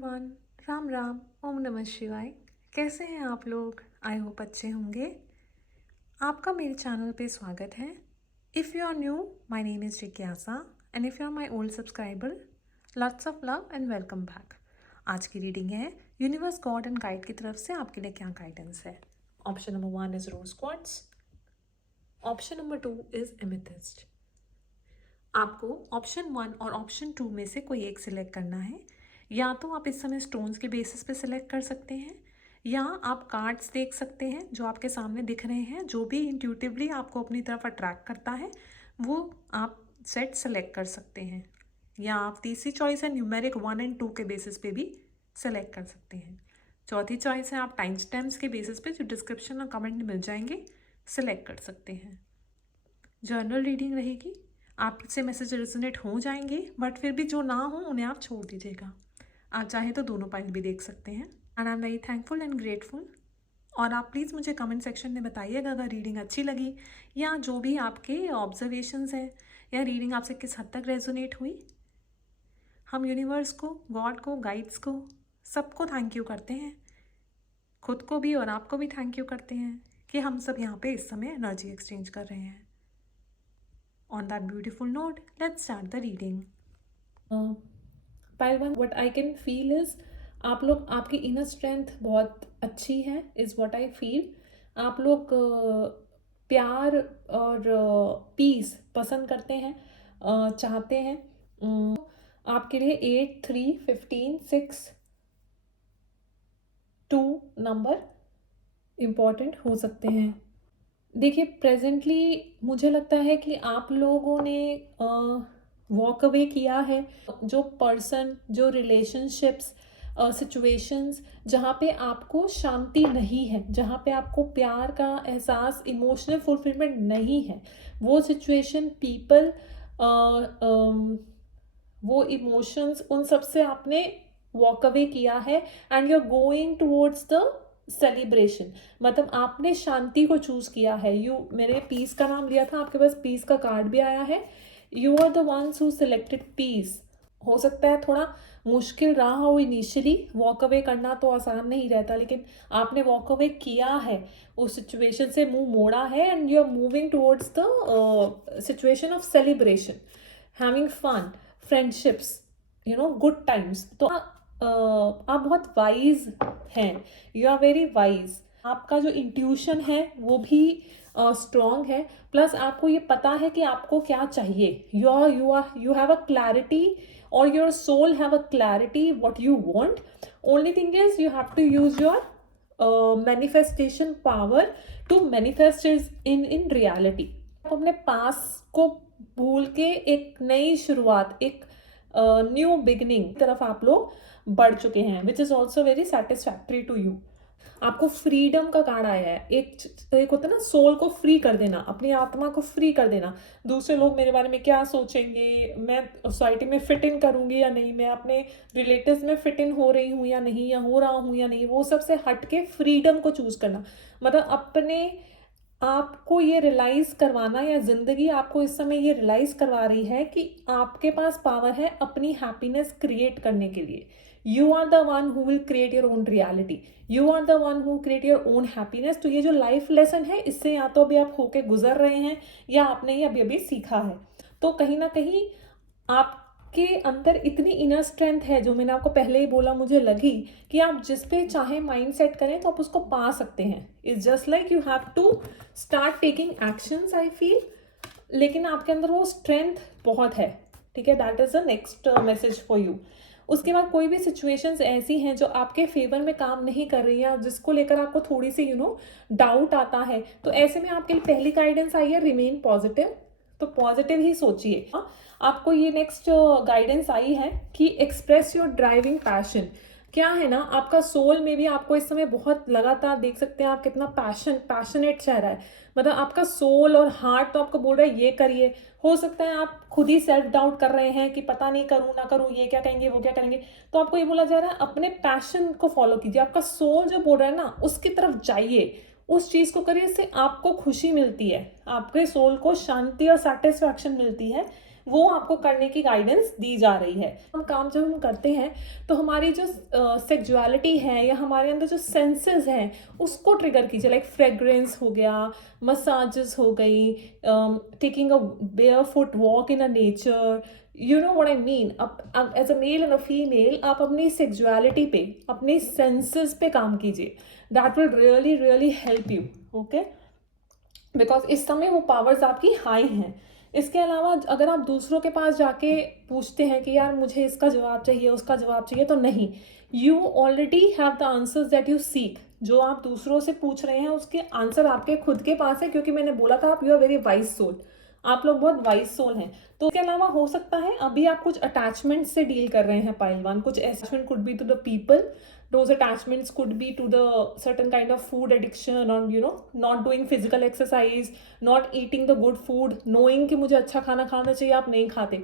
Everyone. Ram Ram, ओम नमः शिवाय। कैसे हैं आप लोग? आई होप अच्छे होंगे। आपका मेरे चैनल पे स्वागत है। If you are new, my name is जिज्ञासा and if you are my old subscriber, lots of love and welcome back. आज की रीडिंग है यूनिवर्स गॉड एंड गाइड की तरफ से आपके लिए क्या गाइडेंस है। Option number 1 is rose quartz, option number 2 is amethyst. आपको ऑप्शन 1 और ऑप्शन 2 में से कोई एक सिलेक्ट करना है। या तो आप इस समय स्टोन्स के बेसिस पे सिलेक्ट कर सकते हैं, या आप कार्ड्स देख सकते हैं जो आपके सामने दिख रहे हैं। जो भी इंट्यूटिवली आपको अपनी तरफ अट्रैक्ट करता है वो आप सेट सेलेक्ट कर सकते हैं। या आप तीसरी चॉइस है न्यूमेरिक 1 एंड 2 के बेसिस पे भी सेलेक्ट कर सकते हैं। चौथी चॉइस है आप टाइम स्टैम्प्स के बेसिस पे जो डिस्क्रिप्शन और कमेंट में मिल जाएंगे सेलेक्ट कर सकते हैं। जर्नल रीडिंग रहेगी, आपसे मैसेज रेजोनेट हो जाएंगे, बट फिर भी जो ना हो उन्हें आप छोड़ दीजिएगा। आप चाहें तो दोनों पाइल भी देख सकते हैं। And I am very thankful and grateful. और आप प्लीज़ मुझे कमेंट सेक्शन में बताइएगा अगर रीडिंग अच्छी लगी, या जो भी आपके ऑब्जर्वेशंस हैं, या रीडिंग आपसे किस हद तक रेजोनेट हुई। हम यूनिवर्स को, गॉड को, गाइड्स को, सबको थैंक यू करते हैं। खुद को भी और आपको भी थैंक यू करते हैं कि हम सब यहाँ पे इस समय एनर्जी एक्सचेंज कर रहे हैं। On that beautiful note, let's start the reading. Pile one, what I can feel is आप लोग, आपकी इनर स्ट्रेंथ बहुत अच्छी है, इज़ what I feel. आप लोग प्यार और पीस पसंद करते हैं, चाहते हैं। आपके लिए 8, 3, 15, 6, 2 नंबर इम्पॉर्टेंट हो सकते हैं। देखिए, प्रेजेंटली मुझे लगता है कि आप लोगों ने वॉक अवे किया है। जो पर्सन, जो रिलेशनशिप्स, सिचुएशंस जहाँ पे आपको शांति नहीं है, जहाँ पे आपको प्यार का एहसास, इमोशनल फुलफिलमेंट नहीं है, वो सिचुएशन, पीपल, वो इमोशंस, उन सब से आपने वॉक अवे किया है and you are going towards the celebration. मतलब आपने शांति को चूज किया है। मेरे पीस का नाम लिया था, आपके पास पीस का कार्ड भी आया है। You are the ones who selected peace. हो सकता है थोड़ा मुश्किल रहा हो इनिशियली, वॉक अवे करना तो आसान नहीं रहता, लेकिन आपने वॉक अवे किया है, उस सिचुएशन से मुंह मोड़ा है and you are moving towards the situation of celebration, having fun, friendships, good times. तो आप बहुत वाइज हैं, यू आर वेरी वाइज। आपका जो इंट्यूशन है वो भी स्ट्रॉन्ग है, प्लस आपको ये पता है कि आपको क्या चाहिए। यू हैव अ क्लैरिटी, और your soul have a clarity what you want. Only thing is you have to use your manifestation power to manifest in reality. आप अपने पास को भूल के एक नई शुरुआत, एक न्यू बिगनिंग तरफ आप लोग बढ़ चुके हैं, which is also very satisfactory to you. आपको फ्रीडम का कार्ड आया है। एक होता है ना, सोल को फ्री कर देना, अपनी आत्मा को फ्री कर देना। दूसरे लोग मेरे बारे में क्या सोचेंगे, मैं सोसाइटी में फिट इन करूंगी या नहीं, मैं अपने रिलेटिव्स में फिट इन हो रही हूँ या नहीं, या हो रहा हूँ या नहीं, वो सब से हट के फ्रीडम को चूज करना। मतलब अपने आपको ये रियलाइज करवाना, या जिंदगी आपको इस समय ये रियलाइज करवा रही है कि आपके पास पावर है अपनी हैप्पीनेस क्रिएट करने के लिए। You are the one who will create your own reality, you are the one who create your own happiness. तो ये जो लाइफ लेसन है, इससे या तो अभी आप होके गुजर रहे हैं, या आपने ये अभी अभी सीखा है। तो कहीं ना कहीं आपके अंदर इतनी इनर स्ट्रेंथ है, जो मैंने आपको पहले ही बोला, मुझे लगी कि आप जिस पे चाहे माइंड सेट करें तो आप उसको पा सकते हैं। It's just like you have to start taking actions, I feel. लेकिन आपके अंदर वो स्ट्रेंथ बहुत है, ठीक है। That is the next message for you. उसके बाद कोई भी सिचुएशंस ऐसी हैं जो आपके फेवर में काम नहीं कर रही है, जिसको लेकर आपको थोड़ी सी डाउट आता है, तो ऐसे में आपके लिए पहली गाइडेंस आई है, रिमेन पॉजिटिव। तो पॉजिटिव ही सोचिए। आपको ये नेक्स्ट गाइडेंस आई है कि एक्सप्रेस योर ड्राइविंग पैशन। क्या है ना, आपका सोल में भी आपको इस समय बहुत, लगातार देख सकते हैं आप कितना पैशनेट चेहरा है। मतलब आपका सोल और हार्ट तो आपको बोल रहा है ये करिए। हो सकता है आप खुद ही सेल्फ डाउट कर रहे हैं कि पता नहीं, करूं ना करूं, ये क्या कहेंगे, वो क्या करेंगे। तो आपको ये बोला जा रहा है अपने पैशन को फॉलो कीजिए। आपका सोल जो बोल रहा है ना, उसकी तरफ जाइए, उस चीज को करिए, इससे आपको खुशी मिलती है, आपके सोल को शांति और सेटिस्फैक्शन मिलती है। वो आपको करने की गाइडेंस दी जा रही है। हम काम जब हम करते हैं तो हमारी जो सेक्सुअलिटी है या हमारे अंदर जो सेंसेस हैं उसको ट्रिगर कीजिए, लाइक फ्रेग्रेंस हो गया, मसाजेस हो गई, taking a bare foot walk in a nature, you know what I mean. अब as a male and a female आप अपनी सेक्सुअलिटी पे, अपने सेंसेस पे काम कीजिए, that will really really help you, okay, because इस समय वो पावर्स आपकी हाई हैं। इसके अलावा अगर आप दूसरों के पास जाके पूछते हैं कि यार मुझे इसका जवाब चाहिए, उसका जवाब चाहिए, तो नहीं, you already have the answers that you seek. जो आप दूसरों से पूछ रहे हैं उसके आंसर आपके खुद के पास है, क्योंकि मैंने बोला था आप you are very wise soul, आप लोग बहुत वाइज सोल हैं। तो इसके अलावा हो सकता है अभी आप कुछ अटैचमेंट से डील कर रहे हैं पाइल वन, कुछ attachment could be to the people, those attachments could be to the certain kind of food addiction, or you know, not doing physical exercise, not eating the good food, knowing कि मुझे अच्छा खाना खाना चाहिए आप नहीं खाते।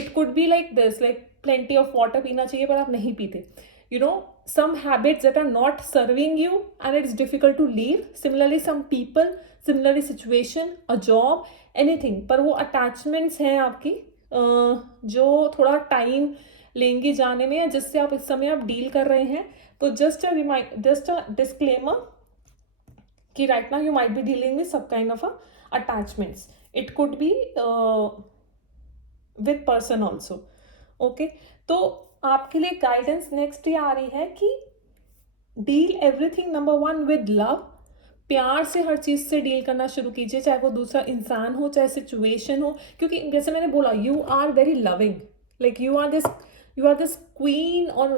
It could be like this, like plenty of water पीना चाहिए पर आप नहीं पीते, you know, some habits that are not serving you and it's difficult to leave, similarly some people, similarly situation, a job, anything, पर वो attachments हैं आपकी जो थोड़ा टाइम लेंगी जाने में, या जिससे आप इस समय आप डील कर रहे हैं। तो जस्ट अ डिस्क्लेमर कि right now you might be dealing with some kind of attachments, it could be with person also, okay. तो आपके लिए गाइडेंस नेक्स्ट ये आ रही है कि deal everything number one with love, प्यार से हर चीज़ से डील करना शुरू कीजिए, चाहे वो दूसरा इंसान हो, चाहे सिचुएशन हो, क्योंकि जैसे मैंने बोला you are very loving, like you are this queen और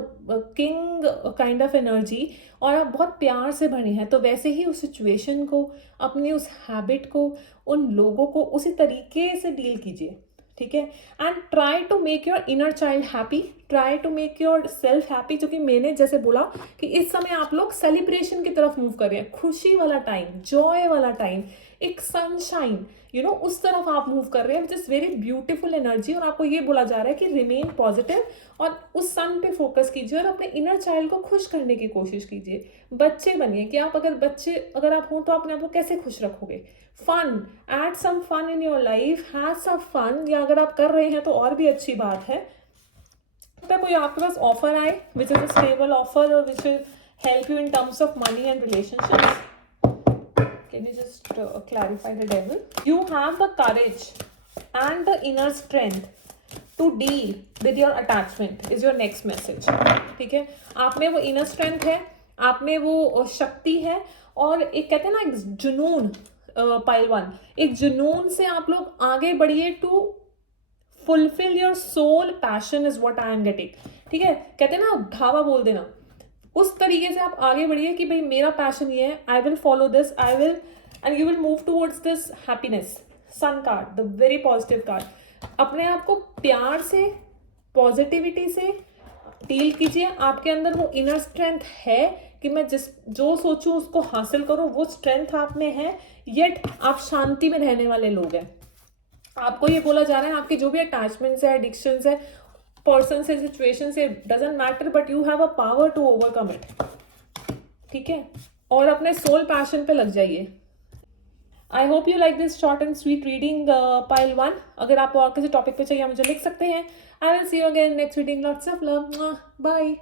किंग काइंड ऑफ एनर्जी, और आप बहुत प्यार से भरे हैं। तो वैसे ही उस सिचुएशन को, अपनी उस हैबिट को, उन लोगों को उसी तरीके से डील कीजिए, ठीक है। And try to make your inner child happy, try to make yourself happy, क्योंकि मैंने जैसे बोला कि इस समय आप लोग सेलिब्रेशन की तरफ मूव कर रहे हैं, खुशी वाला टाइम, जॉय वाला टाइम, एक सनशाइन, यू नो, उस तरफ आप मूव कर रहे हैं, which is very beautiful energy. और आपको ये बोला जा रहा है कि रिमेन पॉजिटिव और उस सन पे फोकस कीजिए और अपने इनर चाइल्ड को खुश करने की कोशिश कीजिए। बच्चे बनिए कि आप अगर आप हों तो अपने आप को कैसे खुश रखोगे। Fun, add some fun in your life, have some fun, या अगर आप कर रहे हैं तो और भी अच्छी बात है। तो कोई आपके पास ऑफर आए which is a stable offer और which will help you in terms of money and relationships. Can you just clarify the devil? You have the courage and the inner strength to deal with your attachment is your next message, ठीक है। आप में वो inner strength है, आप में वो शक्ति है, और एक कहते हैं ना एक जुनून, पाइल वन, एक जुनून से आप लोग आगे बढ़िए to fulfil your soul passion is what I am getting, ठीक है। कहते हैं ना ढावा बोल देना, उस तरीके से आप आगे बढ़िए कि भाई मेरा पैशन ये है, I will follow this, I will, and you will move towards this happiness. Sun card, the very positive card. अपने आप को प्यार से, पॉजिटिविटी से डील कीजिए। आपके अंदर वो इनर स्ट्रेंथ है कि मैं जो सोचूं उसको हासिल करूं, वो स्ट्रेंथ आप में है, येट आप शांति में रहने वाले लोग हैं। आपको ये बोला जा रहा है आपके जो भी अटैचमेंट्स है, एडिक्शंस है, पर्सन से, सिचुएशन से, doesn't matter, but you have a power to overcome it, ठीक है। और अपने सोल पैशन पे लग जाइए। I hope you like this short and sweet reading pile one. अगर आपको और किसी टॉपिक पे चाहिए मुझे लिख सकते हैं। I will see you again next reading, lots of love, bye.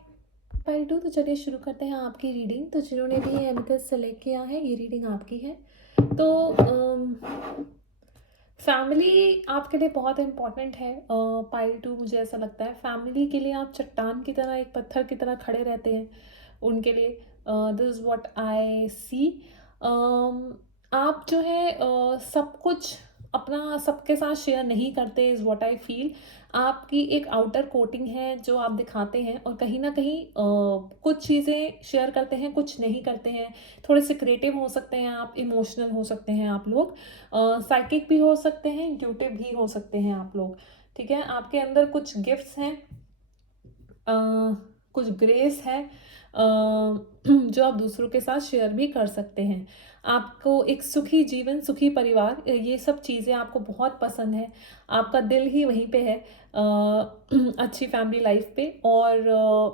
Pile two, तो चलिए शुरू करते हैं आपकी रीडिंग। तो जिन्होंने भी एमिथस सेलेक्ट किया है, ये रीडिंग आपकी है। तो फैमिली आपके लिए बहुत इम्पॉर्टेंट है। पाइल टू, मुझे ऐसा लगता है फैमिली के लिए आप चट्टान की तरह, एक पत्थर की तरह खड़े रहते हैं उनके लिए। दिस इज़ व्हाट आई सी। आप जो है सब कुछ अपना सबके साथ शेयर नहीं करते, इज़ व्हाट आई फील। आपकी एक आउटर कोटिंग है जो आप दिखाते हैं, और कहीं ना कहीं कुछ चीज़ें शेयर करते हैं, कुछ नहीं करते हैं। थोड़े से क्रिएटिव हो सकते हैं आप, इमोशनल हो सकते हैं आप लोग, साइकिक भी हो सकते हैं, इंट्यूटिव भी हो सकते हैं आप लोग, ठीक है। आपके अंदर कुछ गिफ्ट्स हैं, कुछ ग्रेस है जो आप दूसरों के साथ शेयर भी कर सकते हैं। आपको एक सुखी जीवन, सुखी परिवार, ये सब चीज़ें आपको बहुत पसंद है। आपका दिल ही वहीं पे है, अच्छी फैमिली लाइफ पे। और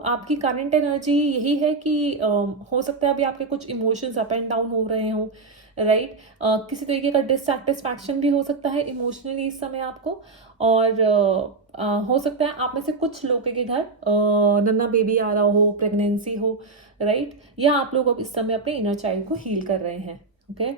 आपकी करंट एनर्जी यही है कि हो सकता है अभी आपके कुछ इमोशंस अप एंड डाउन हो रहे हों, राइट। किसी तरीके का डिससेटिस्फैक्शन भी हो सकता है इमोशनली इस समय आपको, और हो सकता है आप में से कुछ लोगों के घर नन्हा बेबी आ रहा हो, प्रेगनेंसी हो, राइट, या आप लोग अब इस समय अपने इनर चाइल्ड को हील कर रहे हैं। ओके,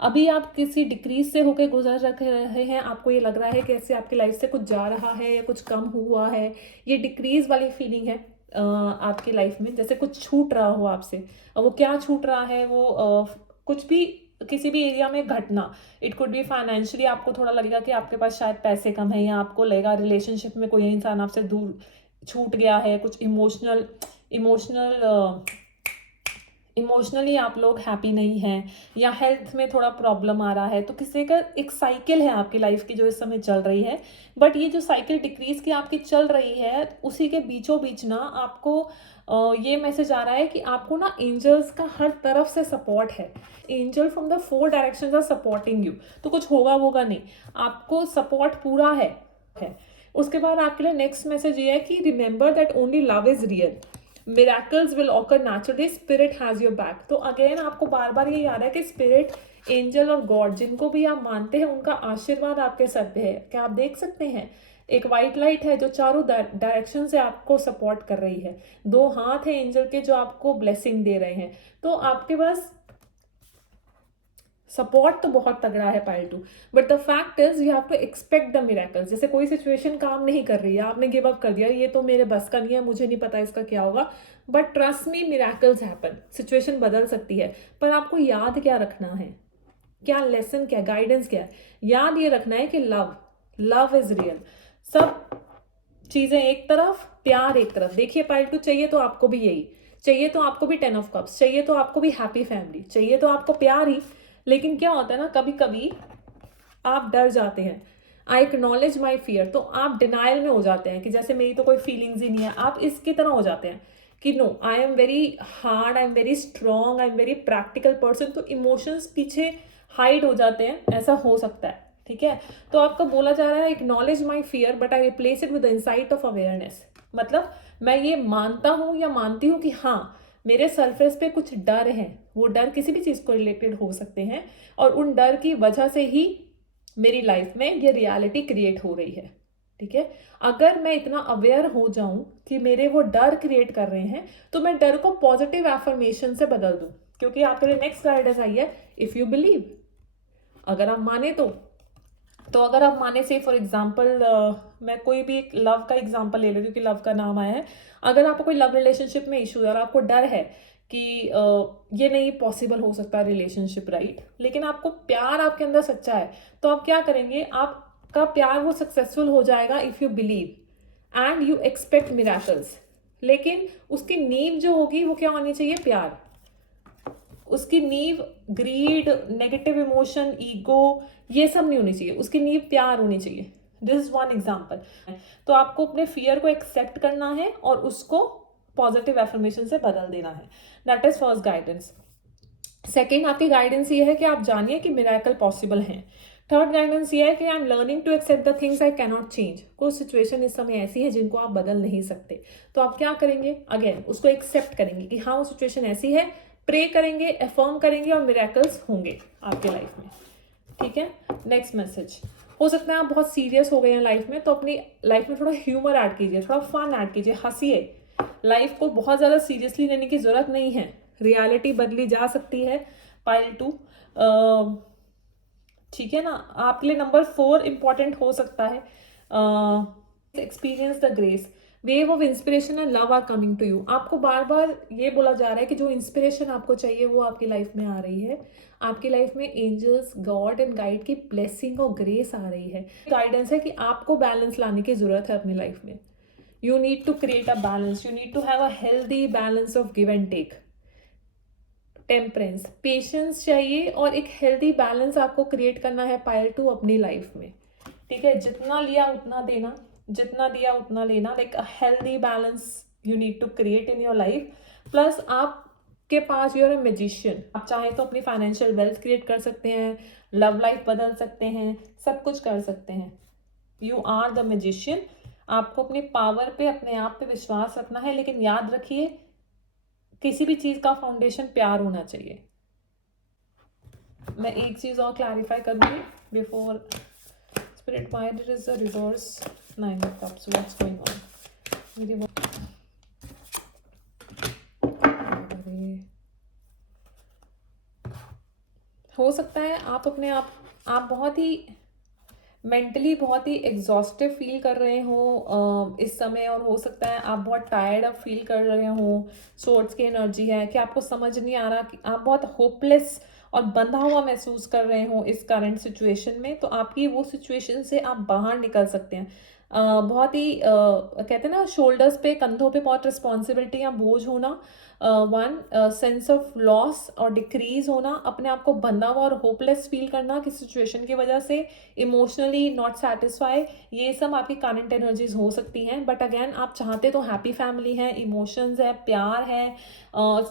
अभी आप किसी डिक्रीज से होकर गुजर रहे हैं, आपको ये लग रहा है कि ऐसे आपकी लाइफ से कुछ जा रहा है या कुछ कम हुआ है, ये डिक्रीज वाली फीलिंग है आपकी लाइफ में, जैसे कुछ छूट रहा हो आपसे। और वो क्या छूट रहा है, वो कुछ भी, किसी भी एरिया में घटना, इट कुड बी फाइनेंशियली, आपको थोड़ा लगेगा कि आपके पास शायद पैसे कम है, या आपको लगेगा रिलेशनशिप में कोई इंसान आपसे दूर छूट गया है, कुछ इमोशनल इमोशनल इमोशनली आप लोग हैप्पी नहीं हैं, या हेल्थ में थोड़ा प्रॉब्लम आ रहा है। तो किसी का एक साइकिल है आपकी लाइफ की जो इस समय चल रही है, बट ये जो साइकिल डिक्रीज की आपकी चल रही है, उसी के बीचों बीच ना आपको ये मैसेज आ रहा है कि आपको ना एंजल्स का हर तरफ से सपोर्ट है। Angel from the 4 directions are supporting you. तो कुछ होगा नहीं, आपको सपोर्ट पूरा है। उसके बाद आपके लिए नेक्स्ट मैसेज ये है कि remember that only love is real, miracles will occur naturally, spirit has your back. तो अगेन आपको बार बार ये याद है कि स्पिरिट, एंजल और गॉड, जिनको भी आप मानते हैं, उनका आशीर्वाद आपके सर पे है। क्या आप देख सकते हैं, एक वाइट लाइट है जो चारों डायरेक्शन से आपको सपोर्ट कर रही है। 2 हाथ है एंजल के जो आपको ब्लेसिंग दे रहे हैं। तो आपके पास सपोर्ट तो बहुत तगड़ा है pile 2, but the fact is you have to expect the miracles. जैसे कोई सिचुएशन काम नहीं कर रही है, आपने गिव अप कर दिया, ये तो मेरे बस का नहीं है, मुझे नहीं पता इसका क्या होगा, but trust me, miracles happen. Situation बदल सकती है, पर आपको याद क्या रखना है, क्या लेसन, क्या गाइडेंस, क्या है, याद ये रखना है कि लव इज रियल। सब चीजें एक तरफ, प्यार एक तरफ। देखिए पाइल 2, चाहिए तो आपको भी यही चाहिए, तो आपको भी 10 ऑफ कप्स चाहिए, तो आपको भी हैप्पी फैमिली चाहिए, तो आपको प्यार ही। लेकिन क्या होता है ना, कभी कभी आप डर जाते हैं। आई एक्नॉलेज माई फियर, तो आप डिनाइल में हो जाते हैं कि जैसे मेरी तो कोई फीलिंग्स ही नहीं है, आप इसकी तरह हो जाते हैं कि no, I am very hard, I am very strong, I am very practical person. तो इमोशंस पीछे हाइड हो जाते हैं, ऐसा हो सकता है, ठीक है। तो आपको बोला जा रहा है acknowledge my fear but I replace it with the insight of awareness. मतलब मैं ये मानता हूँ या मानती हूँ कि हाँ, मेरे सरफेस पे कुछ डर है, वो डर किसी भी चीज को रिलेटेड हो सकते हैं, और उन डर की वजह से ही मेरी लाइफ में ये रियलिटी क्रिएट हो रही है, ठीक है। अगर मैं इतना अवेयर हो जाऊं कि मेरे वो डर क्रिएट कर रहे हैं, तो मैं डर को पॉजिटिव एफर्मेशन से बदल दूं, क्योंकि आपके लिए नेक्स्ट गाइडेंस आई है, इफ यू बिलीव, अगर आप माने तो अगर आप माने से फॉर एग्जाम्पल, मैं कोई भी एक लव का एग्जाम्पल ले लेती हूँ कि लव का नाम आया है। अगर आपको कोई लव रिलेशनशिप में इशू है और आपको डर है कि ये नहीं पॉसिबल हो सकता रिलेशनशिप, राइट, लेकिन आपको प्यार आपके अंदर सच्चा है, तो आप क्या करेंगे, आपका प्यार वो सक्सेसफुल हो जाएगा if you believe and you expect miracles. लेकिन उसकी नींव जो होगी वो क्या होनी चाहिए, प्यार। उसकी नींव ग्रीड, नेगेटिव इमोशन, ईगो, ये सब नहीं होनी चाहिए, उसकी नींव प्यार होनी चाहिए। This is one example. तो आपको अपने फियर को एक्सेप्ट करना है और उसको पॉजिटिव एफर्मेशन से बदल देना है। That is first guidance. Second, आपकी गाइडेंस ये है कि आप जानिए कि मिरेकल पॉसिबल हैं। थर्ड गाइडेंस ये है कि I am learning to accept the things I can not change. कुछ सिचुएशन इस समय ऐसी है जिनको आप बदल नहीं सकते, तो आप क्या करेंगे, अगेन उसको एक्सेप्ट करेंगे कि हाँ वो सिचुएशन ऐसी है, प्रे करेंगे, अफर्म करेंगे, और मिरेकल्स होंगे आपके लाइफ में, ठीक है। नेक्स्ट मैसेज, हो सकता है आप बहुत सीरियस हो गए हैं लाइफ में, तो अपनी लाइफ में थोड़ा ह्यूमर ऐड कीजिए, थोड़ा फन ऐड कीजिए, हंसिए। लाइफ को बहुत ज़्यादा सीरियसली लेने की जरूरत नहीं है, रियलिटी बदली जा सकती है। पाइल 2, ठीक है ना। आपके लिए नंबर 4 इंपॉर्टेंट हो सकता है, experience the grace, wave of inspiration and love are coming to you. आपको बार बार ये बोला जा रहा है कि जो इंस्पिरेशन आपको चाहिए वो आपकी लाइफ में आ रही है। आपकी लाइफ में एंजल्स, गॉड एंड गाइड की ब्लेसिंग और ग्रेस आ रही है। गाइडेंस है कि आपको बैलेंस लाने की जरूरत है अपनी लाइफ में। You need to create a balance, you need to have a healthy balance of give and take, temperance, patience चाहिए, और एक हेल्दी बैलेंस आपको क्रिएट करना है पाइल 2 अपनी लाइफ में, ठीक है। जितना लिया उतना देना, जितना दिया उतना लेना, like a healthy balance you need to create in your life. Plus आपके पास, यूर अ मैजिशियन, आप चाहे तो अपनी फाइनेंशियल वेल्थ क्रिएट कर सकते हैं, लव लाइफ बदल सकते हैं, सब कुछ कर सकते हैं। You are the magician. आपको अपनी पावर पे, अपने आप पे विश्वास रखना है, लेकिन याद रखिए किसी भी चीज का फाउंडेशन प्यार होना चाहिए। मैं एक चीज़ और क्लैरिफाई करूँगी before spirit, why there is a reverse 9 of cups, what's going on? मेरी हो सकता है आप अपने आप बहुत ही मेंटली बहुत ही एग्जॉस्टिव फील कर रहे हो इस समय, और हो सकता है आप बहुत टायर्ड अब फील कर रहे हो। सोर्ट्स की एनर्जी है कि आपको समझ नहीं आ रहा, कि आप बहुत होपलेस और बंधा हुआ महसूस कर रहे हो इस करंट सिचुएशन में। तो आपकी वो सिचुएशन से आप बाहर निकल सकते हैं। बहुत ही कहते हैं ना, शोल्डर्स पे, कंधों पे बहुत रिस्पॉन्सिबिलिटी या बोझ होना, वन सेंस ऑफ लॉस और डिक्रीज होना, अपने आप को बंधा हुआ और होपलेस फील करना किसी सिचुएशन की वजह से, इमोशनली नॉट सेटिस्फाई, ये सब आपकी करंट एनर्जीज हो सकती हैं। बट अगेन आप चाहते तो हैप्पी फैमिली है, इमोशंस है, प्यार है,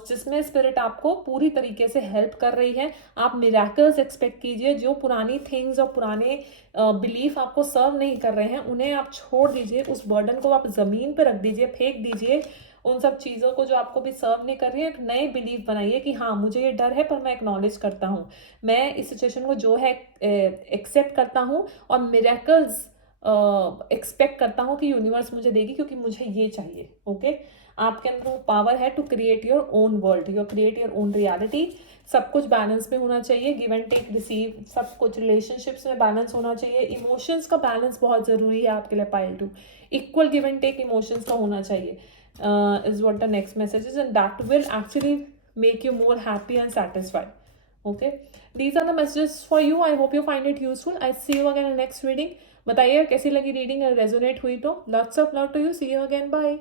जिसमें स्पिरिट आपको पूरी तरीके से हेल्प कर रही है। आप मिराकल्स एक्सपेक्ट कीजिए। जो पुरानी थिंग्स और पुराने बिलीफ आपको सर्व नहीं कर रहे हैं, उन्हें आप छोड़ दीजिए। उस बर्डन को आप ज़मीन पर रख दीजिए, फेंक दीजिए उन सब चीज़ों को जो आपको भी सर्व नहीं कर रही है। एक नए बिलीव बनाइए कि हाँ, मुझे ये डर है पर मैं एक्नॉलेज करता हूँ, मैं इस सिचुएशन को जो है एक्सेप्ट करता हूँ, और मिरेकल्स एक्सपेक्ट करता हूँ कि यूनिवर्स मुझे देगी, क्योंकि मुझे ये चाहिए। ओके, आपके अंदर वो पावर है to create your own world, your create your own reality. सब कुछ बैलेंस में होना चाहिए, गिव एंड टेक, रिसीव, सब कुछ रिलेशनशिप्स में बैलेंस होना चाहिए। इमोशंस का बैलेंस बहुत ज़रूरी है आपके लिए pile two, equal give and take emotions का होना चाहिए, is what the next message is, and that will actually make you more happy and satisfied. Okay, these are the messages for you. I hope you find it useful. I see you again in next reading. बताइए कैसी लगी reading, resonate हुई तो। Lots of love to you, see you again, bye.